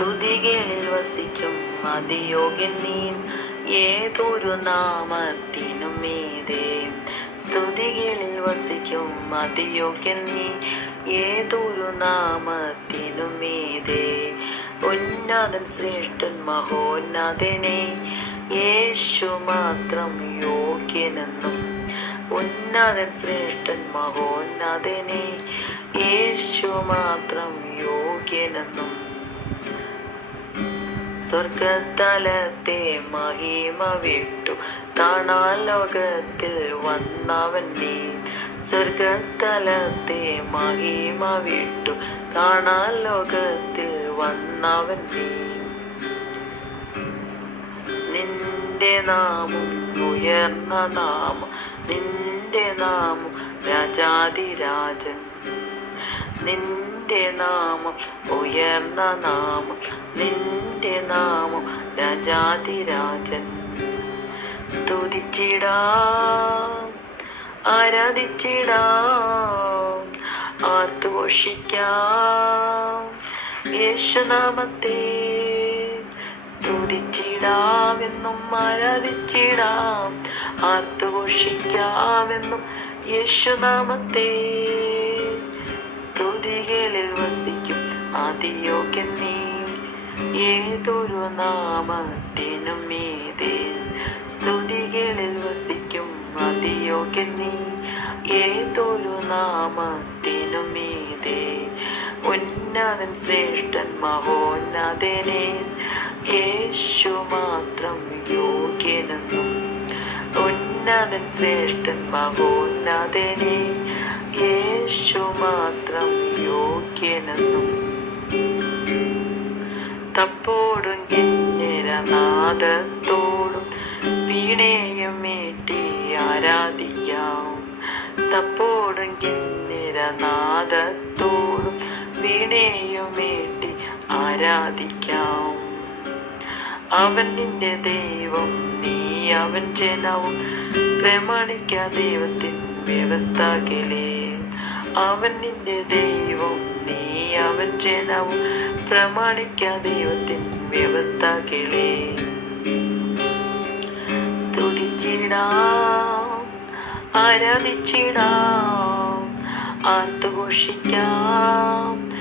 സ്തുതികളിൽ വസിക്കും അതിയോഗ്യൻ നീ, ഏതൊരു നാമത്തിനും മീതെ. സ്തുതികളിൽ വസിക്കും അതിയോഗ്യൻ നീ, ഏതൊരു നാമത്തിനും മീതെ. ഉന്നതൻ ശ്രേഷ്ഠൻ മഹോന്നതനെ, യേശു മാത്രം യോഗ്യനെന്നും. ഉന്നതൻ ശ്രേഷ്ഠൻ മഹോന്നതനെ, യേശു മാത്രം യോഗ്യനെന്നും. സ്വർഗസ്ഥലത്തെ മഹിമ വിട്ടു താണാൽ ലോകത്തിൽ വന്നവൻ നീ. സ്വർഗസ്ഥലത്തെ മഹിമ വിട്ടു താണാൽ ലോകത്തിൽ വന്നവൻ നീ. നിന്റെ നാമം ഉയർന്ന നാമം, നിന്റെ നാമം രാജാധിരാജൻ. നിന്റെ നാമം ഉയർന്ന നാമം, നിന്റെ നാമം രാജാധിരാജൻ. സ്തുതിച്ചിടാം, ആരാധിച്ചിടാം, ആർത്തുഘോഷിക്കാം യേശുനാമത്തെ. സ്തുതിച്ചിടാമെന്നും ആരാധിച്ചിടാം, ആർത്തുഘോഷിക്കാമെന്നും യേശുനാമത്തെ. സ്തുതികളിൽ വസിക്കും അതിയോഗ്യൻ നീ, ഏതൊരു നാമത്തിനും മീതെ. സ്തുതികളിൽ വസിക്കും അതിയോഗ്യൻ നീ, ഏതൊരു നാമത്തിനും മീതെ. ഉന്നതൻ ശ്രേഷ്ഠൻ മഹോന്നതനെ, യേശു മാത്രം യോഗ്യനെന്നും. ഉന്നതൻ ശ്രേഷ്ഠൻ മഹോന്നതനെ, യേശു മാത്രം യോഗ്യനെന്നും. തപ്പോടും കിന്നരനാദത്തോടും വീണയും മീട്ടി ആരാധിക്കാം. തപ്പോടും കിന്നരനാദത്തോടും വീണയും മീട്ടി ആരാധിക്കാം. അവൻ നിന്റെ ദൈവം, നീ അവൻ ജനവും. പ്രമാണിക്ക ദൈവത്തിൻ വ്യവസ്ഥകളെ. അവൻ നിന്റെ ദൈവം, നീ അവൻ ജനവും. പ്രമാണിക്ക ദൈവത്തിൻ വ്യവസ്ഥകളെ. സ്തുതിച്ചിടാം, ആരാധിച്ചിടാം, ആർത്തുഘോഷിക്കാം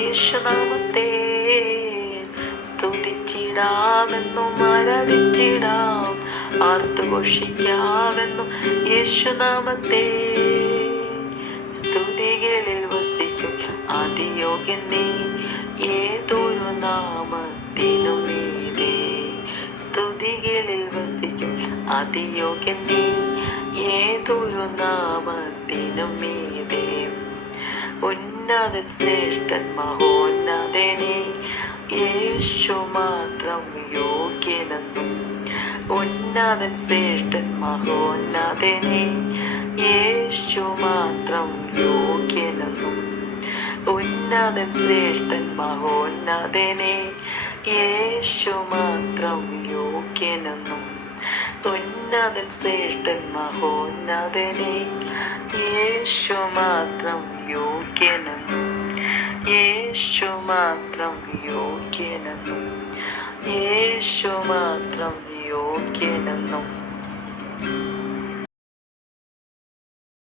യേശുനാമത്തെ. സ്തുതിച്ചിടാമെന്നും ആരാധിച്ചിടാം, ആർത്തുഘോഷിക്കാമെന്നും യേശുനാമത്തെ. സ്തുതികളിൽ വസിക്കും അതിയോഗ്യൻ നീ, ഏതൊരു നാമത്തിനും മീതെ. സ്തുതികളിൽ വസിക്കും അതിയോഗ്യൻ നീ, ഏതൊരു നാമത്തിനും മീതെ. ഉന്നതൻ ശ്രേഷ്ഠൻ മഹോന്നതനെ, യേശു മാത്രം യോഗ്യനെന്നും. ഉന്നതൻ ശ്രേഷ്ഠൻ മഹോന്നതനെ, യേശു മാത്രം യോഗ്യനെന്നും. ഉന്നതൻ ശ്രേഷ്ഠൻ മഹോന്നതനെ, യേശു മാത്രം യോഗ്യനെന്നും. ഉന്നതൻ ശ്രേഷ്ഠൻ മഹോന്നതനെ, യേശു മാത്രം യോഗ്യനെന്നും. യേശു മാത്രം യോഗ്യനെന്നും. യേശു മാത്രം യോഗ്യനെന്നും.